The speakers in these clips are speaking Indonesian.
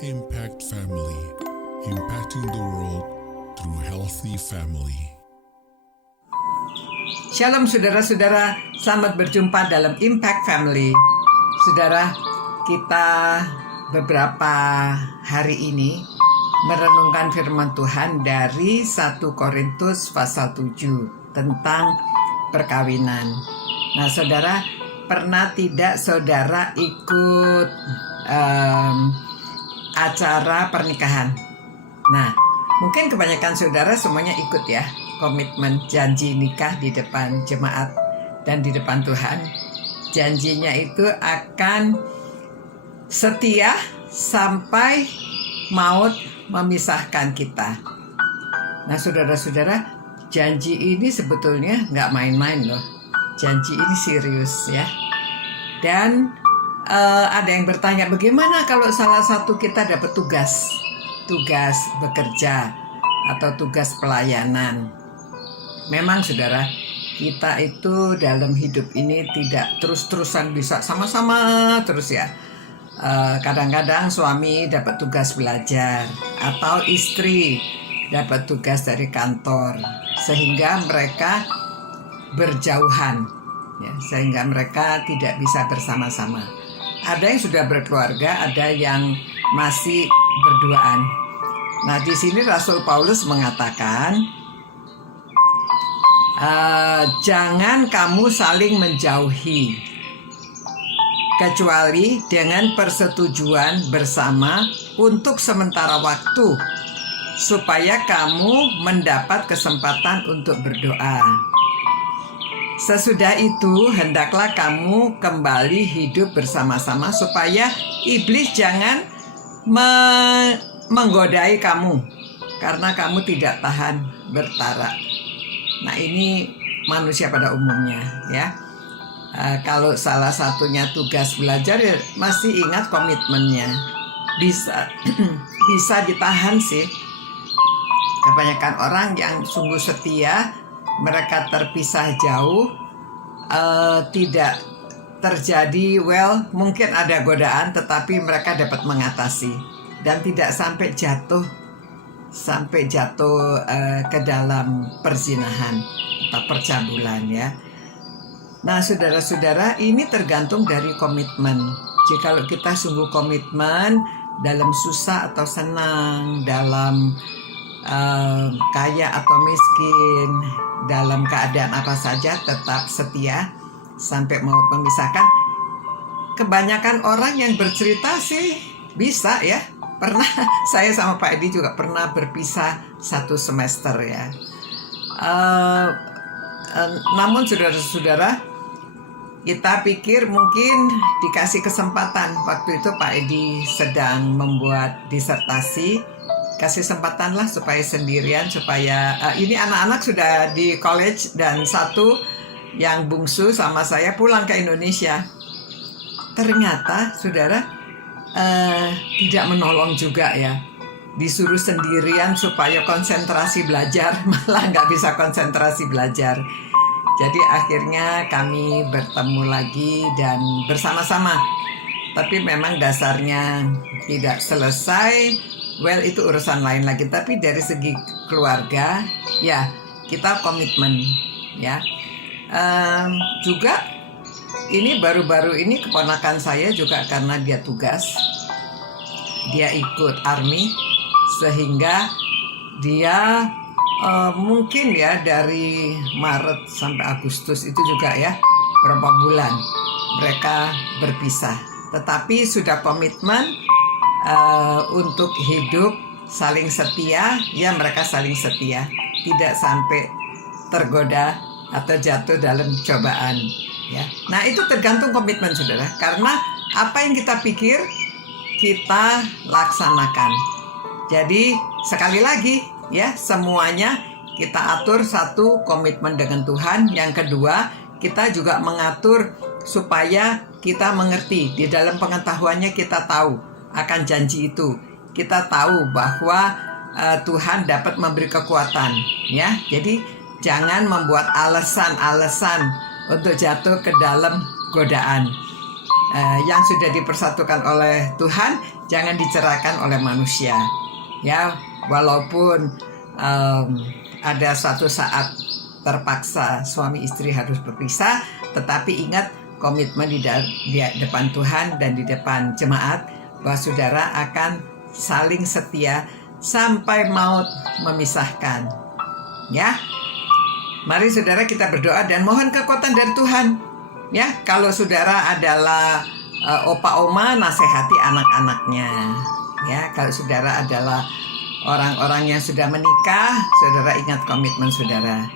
Impact Family, impacting the world through healthy family. Shalom saudara-saudara, selamat berjumpa dalam Impact Family. Saudara, kita beberapa hari ini merenungkan firman Tuhan dari 1 Korintus pasal 7 tentang perkawinan. Nah saudara, pernah tidak saudara ikut acara pernikahan? Nah, mungkin kebanyakan saudara semuanya ikut ya, komitmen janji nikah di depan jemaat dan di depan Tuhan. Janjinya itu akan setia sampai maut memisahkan kita. Nah saudara-saudara, janji ini sebetulnya nggak main-main loh. Janji ini serius ya. Dan ada yang bertanya, bagaimana kalau salah satu kita dapat tugas bekerja atau tugas pelayanan? Memang saudara, kita itu dalam hidup ini tidak terus-terusan bisa sama-sama terus ya. Kadang-kadang suami dapat tugas belajar atau istri dapat tugas dari kantor, sehingga mereka berjauhan ya, sehingga mereka tidak bisa bersama-sama. Ada yang sudah berkeluarga, ada yang masih berduaan. Nah, di sini Rasul Paulus mengatakan, jangan kamu saling menjauhi, kecuali dengan persetujuan bersama untuk sementara waktu, supaya kamu mendapat kesempatan untuk berdoa. Sesudah itu, hendaklah kamu kembali hidup bersama-sama supaya iblis jangan menggodai kamu, karena kamu tidak tahan bertara. Nah, ini manusia pada umumnya ya. Kalau salah satunya tugas belajar, ya masih ingat komitmennya. Bisa ditahan sih. Kebanyakan orang yang sungguh setia, mereka terpisah jauh, tidak terjadi, mungkin ada godaan, tetapi mereka dapat mengatasi dan tidak sampai jatuh ke dalam perzinahan atau percabulan ya. Nah saudara-saudara, ini tergantung dari komitmen. Jika kita sungguh komitmen dalam susah atau senang, dalam kaya atau miskin, dalam keadaan apa saja tetap setia sampai maut memisahkan. Kebanyakan orang yang bercerita sih bisa ya. Pernah saya sama Pak Edi juga pernah berpisah 1 semester ya. Namun saudara-saudara, kita pikir mungkin dikasih kesempatan. Waktu itu Pak Edi sedang membuat disertasi, kasih kesempatan lah supaya sendirian, supaya ini anak-anak sudah di college dan satu yang bungsu sama saya pulang ke Indonesia. Ternyata saudara, tidak menolong juga ya. Disuruh sendirian supaya konsentrasi belajar, malah nggak bisa konsentrasi belajar. Jadi akhirnya kami bertemu lagi dan bersama-sama. Tapi memang dasarnya tidak selesai. Itu urusan lain lagi. Tapi dari segi keluarga, ya kita komitmen ya. Juga ini baru-baru ini keponakan saya juga, karena dia tugas, dia ikut army, sehingga dia mungkin ya dari Maret sampai Agustus itu juga ya, berapa bulan mereka berpisah. Tetapi sudah komitmen untuk hidup saling setia, ya mereka saling setia, tidak sampai tergoda atau jatuh dalam cobaan ya. Nah itu tergantung komitmen saudara, karena apa yang kita pikir kita laksanakan. Jadi sekali lagi ya, semuanya kita atur. Satu, komitmen dengan Tuhan. Yang kedua, kita juga mengatur supaya kita mengerti. Di dalam pengetahuannya kita tahu akan janji itu. Kita tahu bahwa Tuhan dapat memberi kekuatan ya. Jadi jangan membuat alasan-alasan untuk jatuh ke dalam godaan. yang sudah dipersatukan oleh Tuhan jangan dicerahkan oleh manusia. Ya, walaupun ada suatu saat terpaksa suami istri harus berpisah, tetapi ingat komitmen di depan Tuhan dan di depan jemaat bahwa saudara akan saling setia sampai maut memisahkan. Ya, mari saudara kita berdoa dan mohon kekuatan dari Tuhan. Ya, kalau saudara adalah opa oma, nasihati anak-anaknya. Ya, kalau saudara adalah orang-orang yang sudah menikah, saudara ingat komitmen saudara.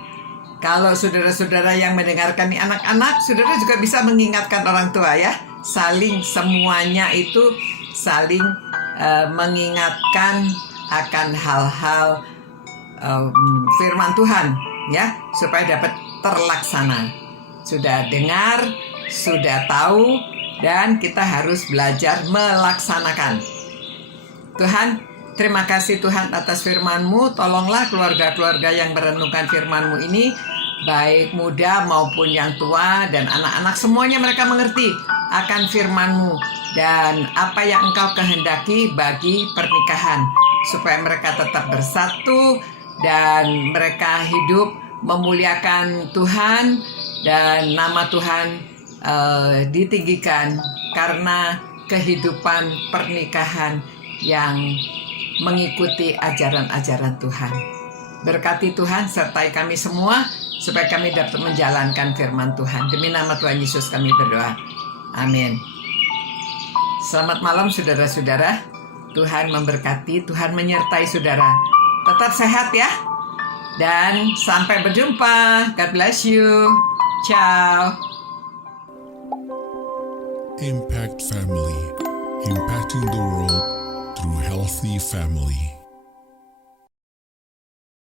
Kalau saudara-saudara yang mendengarkan ini anak-anak, saudara juga bisa mengingatkan orang tua ya. Saling semuanya itu saling mengingatkan akan hal-hal firman Tuhan ya, supaya dapat terlaksana. Sudah dengar, sudah tahu, dan kita harus belajar melaksanakan. Tuhan, terima kasih Tuhan atas firman-Mu. Tolonglah keluarga-keluarga yang merenungkan firman-Mu ini, baik muda maupun yang tua dan anak-anak, semuanya mereka mengerti akan firman-Mu dan apa yang Engkau kehendaki bagi pernikahan, supaya mereka tetap bersatu dan mereka hidup memuliakan Tuhan dan nama Tuhan ditinggikan karena kehidupan pernikahan yang mengikuti ajaran-ajaran Tuhan. Berkati Tuhan, sertai kami semua supaya kami dapat menjalankan firman Tuhan. Demi nama Tuhan Yesus kami berdoa. Amin. Selamat malam saudara-saudara. Tuhan memberkati, Tuhan menyertai saudara. Tetap sehat ya. Dan sampai berjumpa. God bless you. Ciao. Impact Family, impacting the world through healthy family.